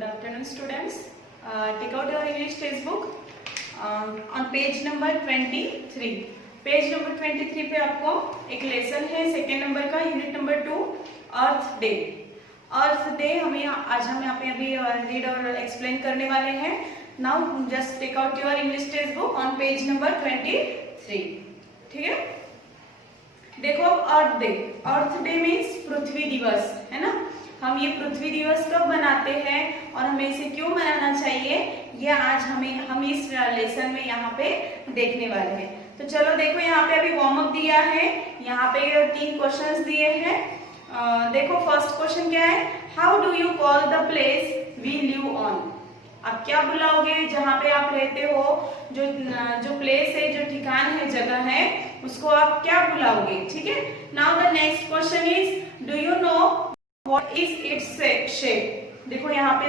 Good afternoon, students. Take out your English textbook on page number 23. Page number 23 पे आपको एक lesson है second number का, unit number 2, अर्थ day. Earth day हम यहाँ पे अभी रीड और एक्सप्लेन करने वाले हैं. Now just take out your English textbook on page number 23. ठीक है, देखो earth day. Earth day means पृथ्वी दिवस, है ना. हम ये पृथ्वी दिवस कब मनाते हैं और हमें इसे क्यों मनाना चाहिए, ये आज हम इस लेसन में यहाँ पे देखने वाले हैं. तो चलो देखो, यहाँ पे अभी वार्म अप दिया है. यहाँ पे 3 क्वेश्चंस दिए हैं. देखो फर्स्ट क्वेश्चन क्या है, how do you call the place we live on. आप क्या बुलाओगे जहाँ पे आप रहते हो, जो प्लेस है, जो ठिकान है, जगह है, उसको आप क्या बुलाओगे. ठीक है. Now the next question is, do you know what is its shape. देखो यहाँ पे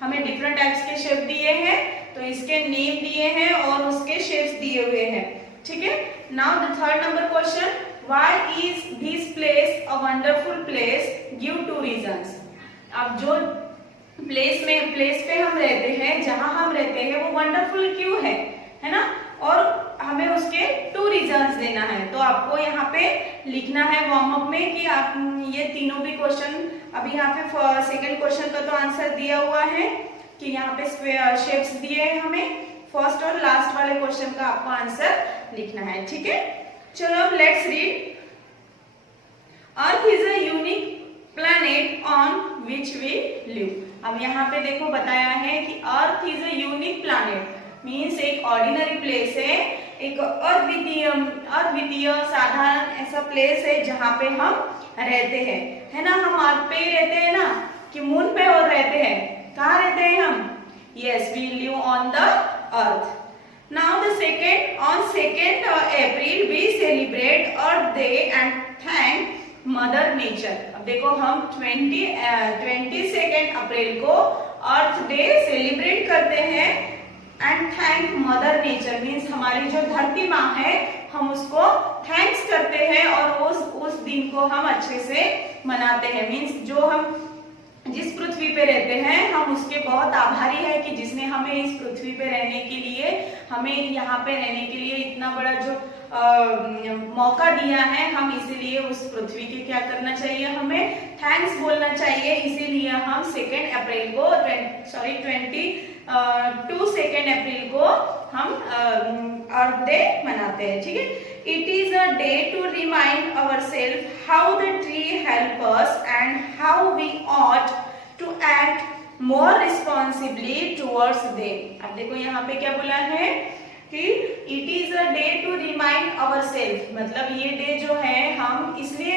हमें डिफरेंट टाइप्स के शेप दिए हैं, तो इसके नेम दिए हैं और उसके शेप्स दिए हुए हैं. ठीक है. Now the third number question, why is this place a wonderful place, give 2 reasons. अब जो प्लेस पे हम रहते हैं, जहां हम रहते हैं, वो वंडरफुल क्यों है ना, और हमें उसके 2 रीजंस देना है. तो आपको यहाँ पे लिखना है वार्म अप में कि आप ये तीनों भी क्वेश्चन, अभी यहाँ पे सेकंड क्वेश्चन का तो आंसर दिया हुआ है कि यहाँ पे शेप्स दिए हैं हमें. फर्स्ट और लास्ट वाले क्वेश्चन का आपको आंसर लिखना है. ठीक है. चलो अब let's read. Earth is a unique planet on which we live. अब यहाँ पे देखो बताया है कि earth is a unique planet means एक ऑर्डिनरी प्लेस है, एक अद्वितीय साधारण ऐसा प्लेस है जहाँ पे हम रहते हैं, है ना. हम अर्थ पे ही रहते हैं ना, कि मून पे और रहते हैं. कहाँ रहते हैं हम? Yes, we live on the earth. Now the on 2nd April we celebrate earth day and thank mother nature. अब देखो हम 22 अप्रैल को अर्थ डे सेलिब्रेट करते हैं and thank mother nature means हमारी जो धरती माँ है, हम उसको थैंक्स करते हैं और उस दिन को हम अच्छे से मनाते हैं. मीन्स जो हम जिस पृथ्वी पे रहते हैं, हम उसके बहुत आभारी है कि जिसने हमें इस पृथ्वी पे रहने के लिए, हमें यहाँ पे रहने के लिए इतना बड़ा जो मौका दिया है, हम इसीलिए उस पृथ्वी के क्या करना चाहिए, हमें थैंक्स बोलना चाहिए. इसीलिए हम 2nd अप्रैल को 2nd अप्रैल को हम अर्थ डे मनाते हैं. ठीक है. It is a day to remind ourselves how the tree help us and how we ought to act more responsibly towards them. अब देखो यहाँ पे क्या बोला है कि it is a day to remind ourselves, मतलब ये डे जो है हम इसलिए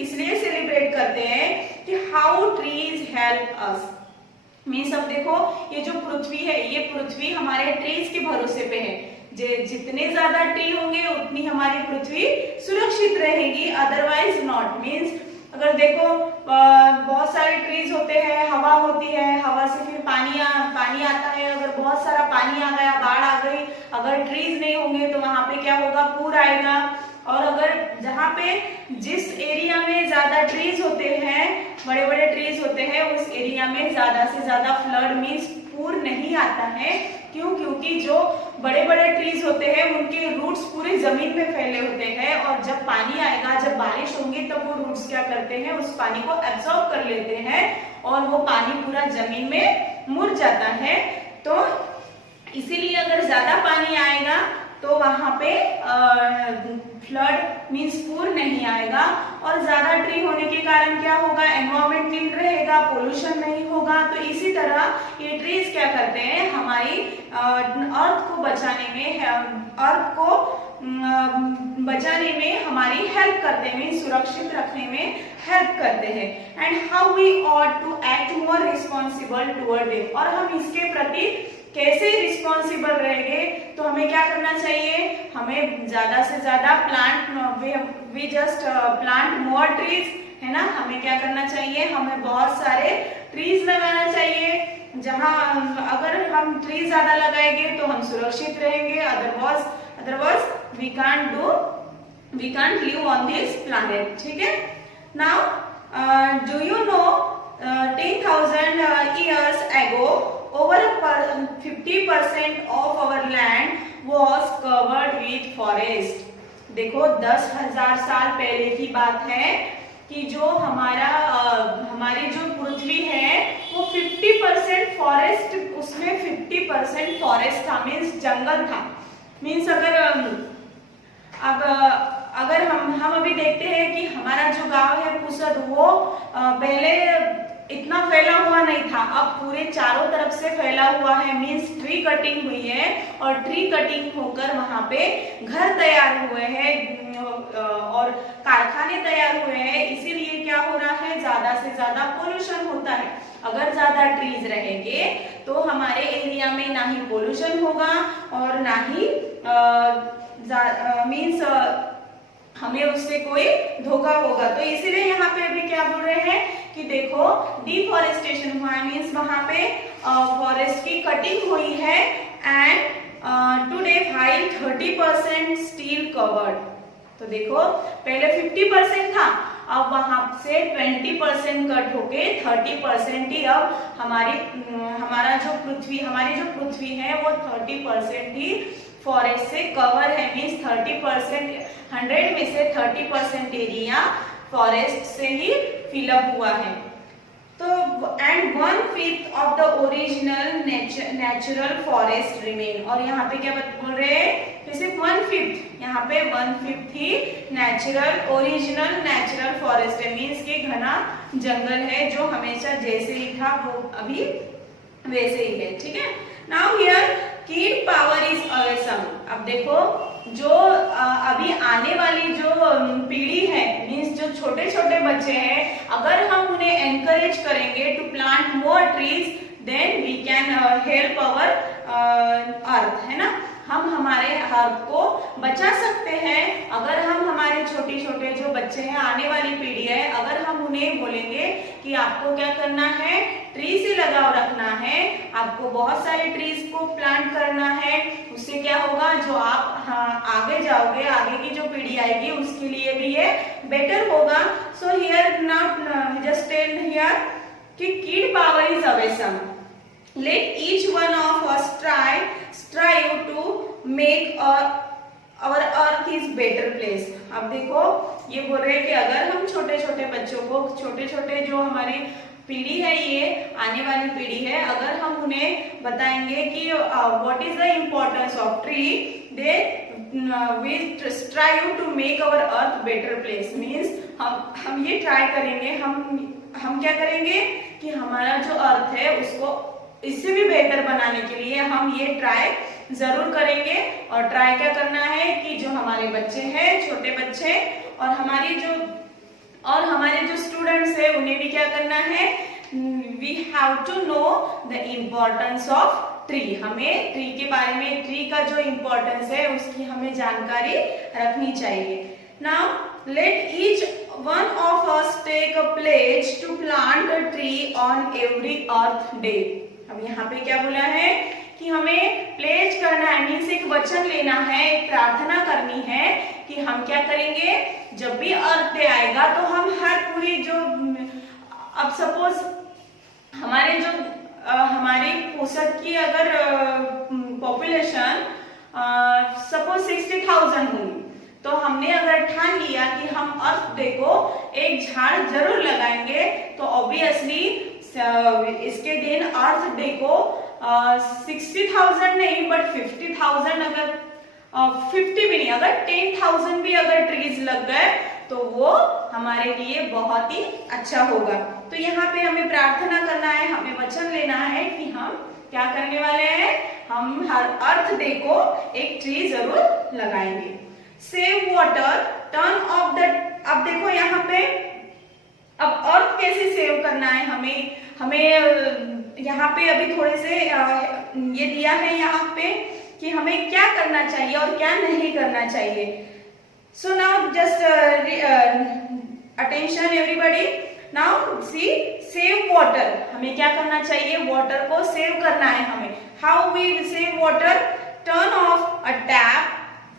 इसलिए सेलिब्रेट करते हैं कि how trees help us. Means अब देखो ये जो पृथ्वी है, ये पृथ्वी हमारे ट्रीज के भरोसे पे है. जितने ज्यादा ट्री होंगे उतनी हमारी पृथ्वी सुरक्षित रहेगी, अदरवाइज नॉट. मीन्स अगर देखो बहुत सारे ट्रीज होते हैं, हवा होती है, हवा से फिर पानी आता है. अगर बहुत सारा पानी आ गया, बाढ़ आ गई, अगर ट्रीज नहीं होंगे तो वहां पे क्या होगा, पूर आएगा. और अगर जहाँ पे जिस एरिया में ज्यादा ट्रीज होते हैं, बड़े बड़े ट्रीज होते हैं, उस एरिया में ज्यादा से ज्यादा फ्लड मीन्स पूर नहीं आता है. क्यों? क्योंकि जो बड़े बड़े ट्रीज होते हैं उनके रूट्स पूरी जमीन में फैले होते हैं, और जब पानी आएगा, जब बारिश होगी, तब वो रूट्स क्या करते हैं, उस पानी को एब्सॉर्ब कर लेते हैं और वो पानी पूरा जमीन में मुड़ जाता है. तो इसीलिए अगर ज्यादा पानी आएगा तो वहां पे फ्लड मीन्स पूर नहीं आएगा. और ज्यादा ट्री होने के कारण क्या होगा, एनवायरमेंट क्लीन रहेगा, पोल्यूशन नहीं होगा. तो इसी तरह ये ट्रीज क्या करते हैं, हमारी अर्थ को बचाने में हमारी हेल्प करते हैं, सुरक्षित रखने में हेल्प करते हैं. And how we ought to act more responsible toward them. और हम इसके प्रति कैसे रिस्पॉन्सिबल रहेंगे, तो हमें क्या करना चाहिए, हमें ज्यादा से ज्यादा we just plant more trees, है ना. हमें क्या करना चाहिए, हमें बहुत सारे ट्रीज लगाना चाहिए. जहां अगर हम ट्रीज ज्यादा लगाएंगे तो हम सुरक्षित रहेंगे, otherwise we can't live on this planet. ठीक है. Now do you know 10,000 over 50% of our land was covered with forest. देखो 10,000 साल पहले की बात है कि जो हमारी जो पृथ्वी है वो 50% फॉरेस्ट, उसमें 50% फॉरेस्ट था, मीन्स जंगल था। मीन्स अगर हम अभी देखते हैं कि हमारा जो गांव है पुसद, वो पहले इतना फैला हुआ नहीं था, अब पूरे चारों तरफ से फैला हुआ है। मीन्स ट्री कटिंग हुई है और ट्री कटिंग होकर वहां पे घर तैयार हुए हैं और कारखाने तैयार हुए हैं। इसीलिए क्या हो रहा है, ज्यादा से ज्यादा पोल्यूशन होता है। अगर ज्यादा ट्रीज रहेंगे तो हमारे एरिया में ना ही पोल्यूशन होगा और ना ही मीन्स हमें उससे कोई धोखा होगा। तो इसीलिए यहाँ पे अभी क्या बोल रहे हैं कि देखो डिफॉरेस्टेशन हुआ है, मीन्स वहां पे फॉरेस्ट की कटिंग हुई है। And today file 30% steel covered. तो देखो पहले 50% था, अब वहां से 20% कट होके 30% ही अब हमारी जो पृथ्वी है वो 30% ही फॉरेस्ट से कवर है। मीन्स 30%, 100 में से 30% एरिया फॉरेस्ट से ही फिलअप हुआ है। तो and 1/5 of the original natural forest remain. और यहाँ पे क्या बोल रहे हैं, तो सिर्फ 1/5, यहाँ पे 1/5 ही ओरिजिनल नेचुरल फॉरेस्ट है। मीन्स कि घना जंगल है जो हमेशा जैसे ही था वो अभी वैसे ही है। ठीक है। नाउ हियर कीड पावर इज अवेसम। अब देखो जो अभी आने वाली जो पीढ़ी है, मीन्स जो छोटे छोटे बच्चे हैं, अगर हम उन्हें एनकरेज करेंगे to plant more trees, then we can help our earth, है ना। हम हमारे अर्थ को बचा सकते हैं अगर हम हमारे छोटे छोटे जो बच्चे हैं, आने वाली पीढ़ी है, अगर हम उन्हें बोलेंगे कि आपको क्या करना है, ट्री से लगाव रखना है, आपको बहुत सारे ट्रीज को प्लांट करना है। उससे क्या होगा, जो आप आगे जाओगे, आगे की जो पीढ़ी आएगी उसके लिए भी ये बेटर होगा। So here now just tell here कि कीड power is awesome. Let each one of us strive to make our earth is better place। अब देखो ये बोल रहे हैं कि अगर हम छोटे छोटे बच्चों को, छोटे छोटे जो हमारी पीढ़ी है, ये आने वाली पीढ़ी है, अगर हम उन्हें बताएंगे कि what is the importance of tree, they we strive to make our earth better place. Means हम ये ट्राई करेंगे, हम क्या करेंगे कि हमारा जो अर्थ है उसको इससे भी बेहतर बनाने के लिए हम ये ट्राई जरूर करेंगे। और ट्राई क्या करना है कि जो हमारे बच्चे हैं, छोटे बच्चे, और हमारे जो स्टूडेंट्स है, उन्हें भी क्या करना है, we have to know the importance of tree. हमें ट्री के बारे में, ट्री का जो इम्पोर्टेंस है उसकी हमें जानकारी रखनी चाहिए। Now let each one of us take a pledge to plant a tree on every earth day. अब यहाँ पे क्या बोला है कि हमें प्लेज करना है, मीन्स एक वचन लेना है, एक प्रार्थना करनी है कि हम क्या करेंगे, जब भी अर्थ डे आएगा तो हम हर पूरी जो, अब सपोज हमारी पुसद की अगर पॉपुलेशन सपोज 60,000 होगी, तो हमने अगर ठान लिया कि हम अर्थ डे को एक झाड़ जरूर लगाएंगे, तो ऑब्वियसली इसके दिन अर्थ डे को 60,000 नहीं बट 50,000, अगर 50 भी नहीं, अगर 10,000 भी अगर ट्रीज लग गए तो वो हमारे लिए बहुत ही अच्छा होगा। तो यहाँ पे हमें प्रार्थना करना है, हमें वचन लेना है कि हम क्या करने वाले हैं, हम हर अर्थ डे को एक ट्री जरूर लगाएंगे। Save water, turn of the, अब देखो यहाँ पे अब अर्थ कैसे सेव करना है, हमें यहाँ पे अभी थोड़े से ये दिया है यहाँ पे कि हमें क्या करना चाहिए और क्या नहीं करना चाहिए। So now just attention everybody, now see save water. हमें क्या करना चाहिए, वाटर को सेव करना है हमें। How we save water, turn off a tap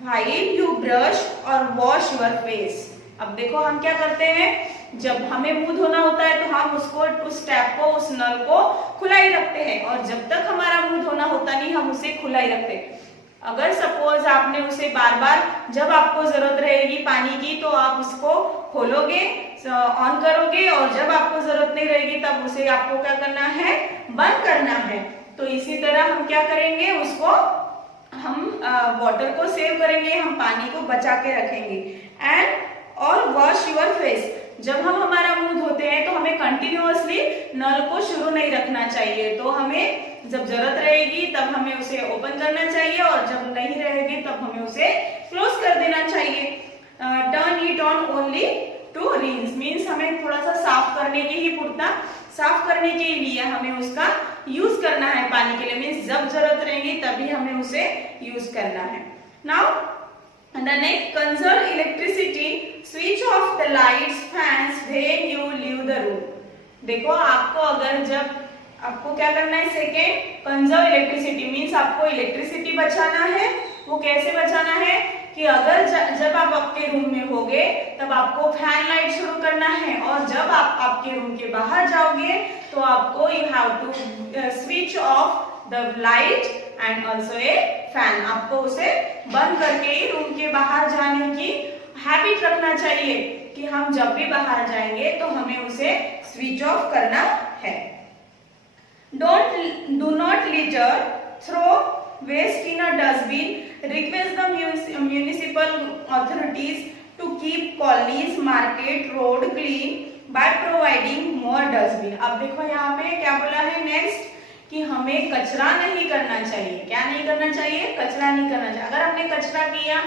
while you brush और वॉश योर फेस। अब देखो हम क्या करते हैं जब हमें मुंह धोना होता है तो हम उसको, उस टैप को, उस नल को खुला ही रखते हैं, और जब तक हमारा मुंह धोना होता नहीं हम उसे खुला ही रखते हैं। अगर सपोज आपने उसे बार बार, जब आपको जरूरत रहेगी पानी की तो आप उसको खोलोगे, ऑन करोगे, और जब आपको जरूरत नहीं रहेगी तब उसे आपको क्या करना है, बंद करना है। तो इसी तरह हम क्या करेंगे, उसको हम वाटर को सेव करेंगे, हम पानी को बचा के रखेंगे। एंड और वॉश योर फेस, जब हम हमारा मुंह धोते हैं तो हमें कंटिन्यूअसली नल को शुरू नहीं रखना चाहिए, तो हमें जब जरूरत रहेगी तब हमें उसे ओपन करना चाहिए, और जब नहीं रहेगी तब हमें उसे क्लोज कर देना चाहिए। Turn it on only to rinse, means हमें थोड़ा सा साफ करने के ही पुरता, साफ करने के लिए हमें उसका यूज करना है पानी के लिए, मीन्स जब जरूरत रहेगी तभी हमें उसे यूज करना है। Now the next, conserve electricity, switch off the lights, fans when you leave the room। देखो आपको अगर जब आपको क्या करना है, सेकेंड, कंजर्व इलेक्ट्रिसिटी, मीन्स आपको इलेक्ट्रिसिटी बचाना है। वो कैसे बचाना है कि अगर जब आप आपके रूम में होगे तब आपको फैन लाइट शुरू करना है, और जब आप आपके रूम के बाहर जाओगे तो आपको you have to switch off the light and also a fan, आपको उसे बंद करके ही रूम के बाहर जाने की हैबिट रखना चाहिए कि हम जब भी बाहर जाएंगे तो हमें उसे स्विच ऑफ करना है। Do not litter, throw waste in a dustbin, request the municipal authorities to keep colonies, market, road clean by providing more dustbin. अब देखो यहाँ पे क्या बोला है नेक्स्ट, कि हमें कचरा नहीं करना चाहिए। क्या नहीं करना चाहिए, कचरा नहीं करना चाहिए। अगर हमने कचरा किया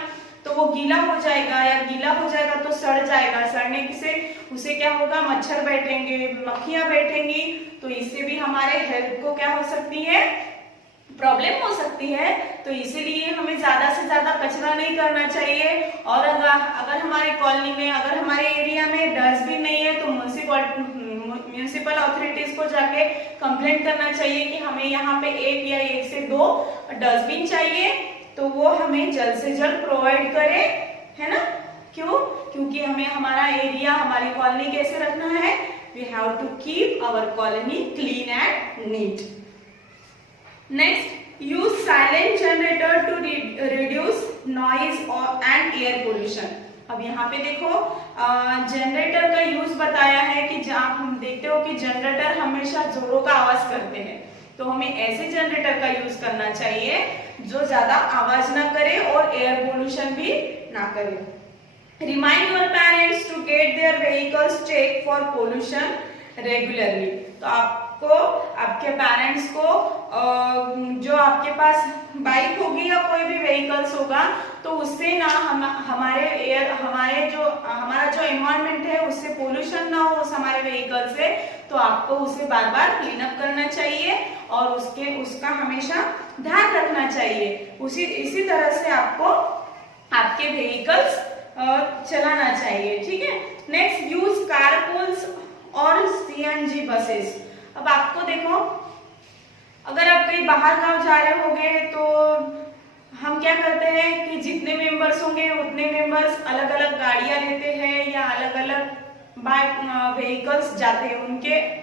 तो वो गीला हो जाएगा, या गीला हो जाएगा तो सड़ जाएगा, सड़ने से उसे क्या होगा, मच्छर बैठेंगे, मक्खियां बैठेंगी, तो इससे भी हमारे हेल्थ को क्या हो सकती है, प्रॉब्लम हो सकती है। तो इसीलिए हमें ज्यादा से ज्यादा कचरा नहीं करना चाहिए। और अगर हमारे कॉलोनी में, अगर हमारे एरिया में डस्टबिन नहीं है तो म्यूनिसिपल अथॉरिटीज को जाके कंप्लेंट करना चाहिए कि हमें यहाँ पे 1 या 1 से 2 डस्टबिन चाहिए, तो वो हमें जल्द से जल्द प्रोवाइड करे, है ना। क्यों, क्योंकि हमें हमारा एरिया, हमारी कॉलोनी कैसे रखना है, we have to keep our colony clean and neat. Next, use silent generator to reduce noise and air pollution. अब यहाँ पे देखो जनरेटर का यूज बताया है कि जहाँ हम देखते हो कि जनरेटर हमेशा जोरों का आवाज करते हैं, तो हमें ऐसे जनरेटर का यूज करना चाहिए जो ज्यादा आवाज ना करे और एयर पोल्यूशन भी ना करे। Remind your parents to get their vehicles check for pollution regularly. तो आपको आपके पेरेंट्स को जो आपके पास बाइक होगी या कोई भी व्हीकल्स होगा तो उससे ना हमारा जो एनवायरनमेंट है उससे पोल्यूशन ना हो उस हमारे व्हीकल से, तो आपको उसे बार बार क्लीन अप करना चाहिए और उसका हमेशा ध्यान रखना चाहिए। इसी तरह से आपको आपके व्हीकल्स चलाना चाहिए, ठीक है। नेक्स्ट, यूज कारपूल्स और सीएनजी बसेस। अब आपको देखो, अगर आप कहीं बाहर गांव जा रहे होंगे तो हम क्या करते हैं कि जितने मेंबर्स होंगे उतने मेंबर्स अलग अलग गाड़ियां लेते हैं या अलग अलग बाइक व्हीकल्स जाते हैं,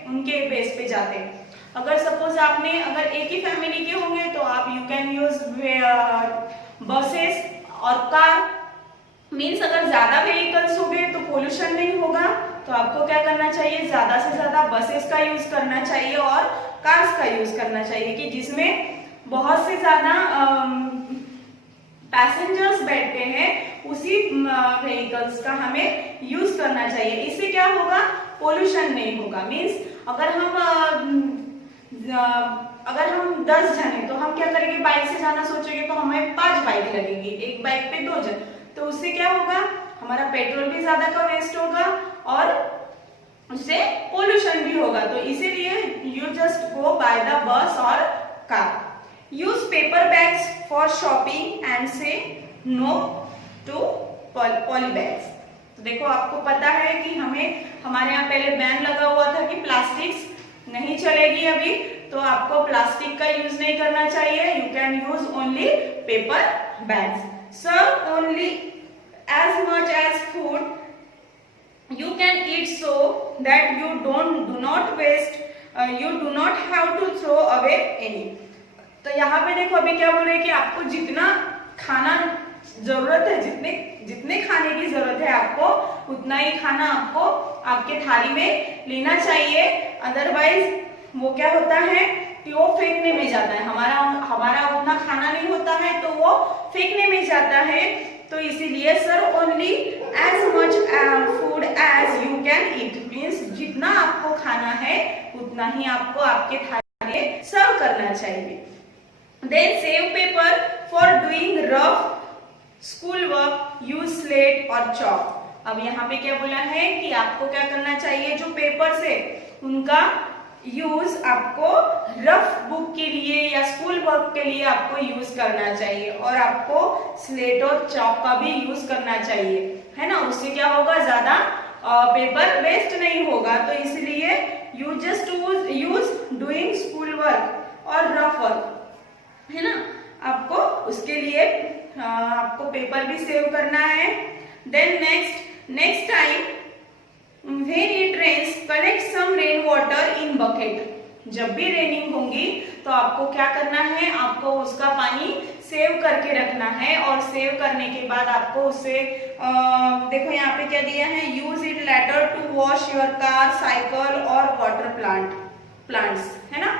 उनके बेस पे जाते हैं। अगर सपोज अगर एक ही फैमिली के होंगे तो आप यू कैन यूज बसेस और कार। मीन्स अगर ज्यादा व्हीकल्स होंगे तो पोल्यूशन नहीं होगा, तो आपको क्या करना चाहिए, ज्यादा से ज्यादा बसेस का यूज करना चाहिए और कार्स का यूज करना चाहिए कि जिसमें बहुत से ज्यादा पैसेंजर्स बैठते हैं, उसी व्हीकल्स का हमें यूज करना चाहिए। इससे क्या होगा, पोल्यूशन नहीं होगा। मीन्स अगर हम 10 जन हैं तो हम क्या करेंगे, बाइक से जाना सोचेंगे तो हमें 5 बाइक लगेंगी, एक बाइक पे 2 जन, तो उससे क्या होगा, हमारा पेट्रोल भी ज्यादा का वेस्ट होगा और उससे पोल्यूशन भी होगा। तो इसीलिए you just go by the bus और car. Use paper bags for shopping and say no to poly bags. तो देखो, आपको पता है कि हमारे यहाँ पहले बैन लगा हुआ था कि प्लास्टिक्स नहीं चलेगी अभी, तो आपको प्लास्टिक का यूज नहीं करना चाहिए। You can use only paper bags. Serve only as much as food you can eat so that you do not waste, you do not have to throw away any. तो यहाँ पे देखो अभी क्या बोल रहे हैं कि आपको जितना खाना जरूरत है, जितने खाने की जरूरत है आपको उतना ही खाना आपको आपके थाली में लेना चाहिए, अदरवाइज वो क्या होता है कि वो फेंकने में जाता है, हमारा उतना खाना नहीं होता है तो वो फेंकने में जाता है। तो इसीलिए serve only as much food as you can eat, means जितना आपको खाना है उतना ही आपको आपके थाली में सर्व करना चाहिए। Then save paper for doing rough school work, use slate और चॉक। अब यहाँ पे क्या बोला है कि आपको क्या करना चाहिए, जो पेपर्स है उनका यूज आपको रफ बुक के लिए या स्कूल वर्क के लिए आपको यूज करना चाहिए, और आपको स्लेट और चॉक का भी यूज करना चाहिए, है ना। उससे क्या होगा, ज्यादा पेपर वेस्ट नहीं होगा। तो इसलिए you just use doing school work और रफ वर्क, है ना। आपको उसके लिए आपको पेपर भी सेव करना है। Then next time when it rains collect some rain water in bucket। जब भी रेनिंग होगी तो आपको क्या करना है, आपको उसका पानी सेव करके रखना है, और सेव करने के बाद आपको उसे देखो यहाँ पे क्या दिया है, use it later to wash your car, cycle और वाटर प्लांट्स, है ना।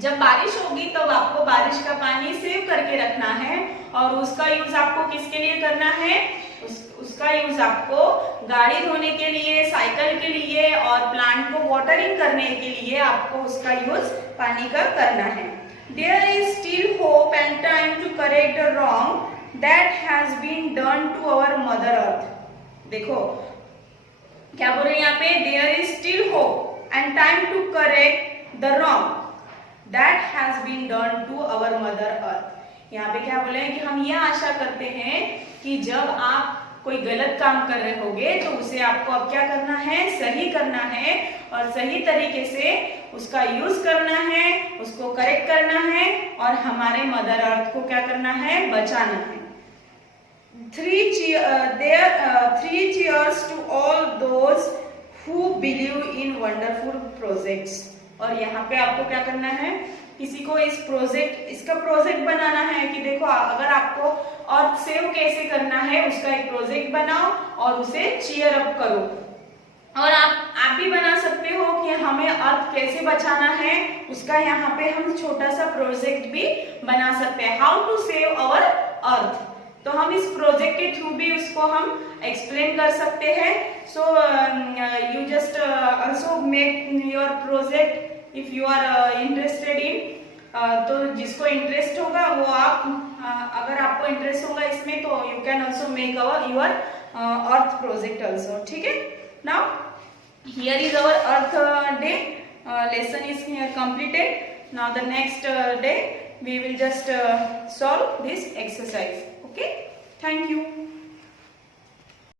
जब बारिश होगी तब आपको बारिश का पानी सेव करके रखना है, और उसका यूज आपको किसके लिए करना है, उसका यूज आपको गाड़ी धोने के लिए, साइकिल के लिए और प्लांट को वाटरिंग करने के लिए आपको उसका यूज पानी का करना है। There is still hope and time to correct the wrong that has been done to our mother earth. देखो क्या बोल रहे हैं यहाँ पे, there is still hope and time to correct the wrong that has been done to our mother earth. यहाँ पे क्या बोले हैं कि हम यह आशा करते हैं कि जब आप कोई गलत काम कर रहे होगे तो उसे आपको अब क्या करना है, सही करना है, और सही तरीके से उसका यूज करना है, उसको करेक्ट करना है, और हमारे मदर अर्थ को क्या करना है, बचाना है। three cheers to all those who believe in wonderful projects। और यहाँ पे आपको क्या करना है, किसी को इसका प्रोजेक्ट बनाना है कि देखो अगर आपको अर्थ सेव कैसे करना है उसका एक प्रोजेक्ट बनाओ और उसे चीयर अप करो। और आप भी बना सकते हो कि हमें अर्थ कैसे बचाना है, उसका यहाँ पे हम छोटा सा प्रोजेक्ट भी बना सकते हैं, हाउ टू सेव अवर अर्थ। तो हम इस प्रोजेक्ट के थ्रू भी उसको हम एक्सप्लेन कर सकते हैं। So you just also make your project if you are interested in. तो जिसको इंटरेस्ट होगा वो आप अगर आपको इंटरेस्ट होगा इसमें तो you can also make your earth project also, ठीक है। Now here is our earth day lesson is here completed. Now the next day we will just solve this exercise. Okay, thank you.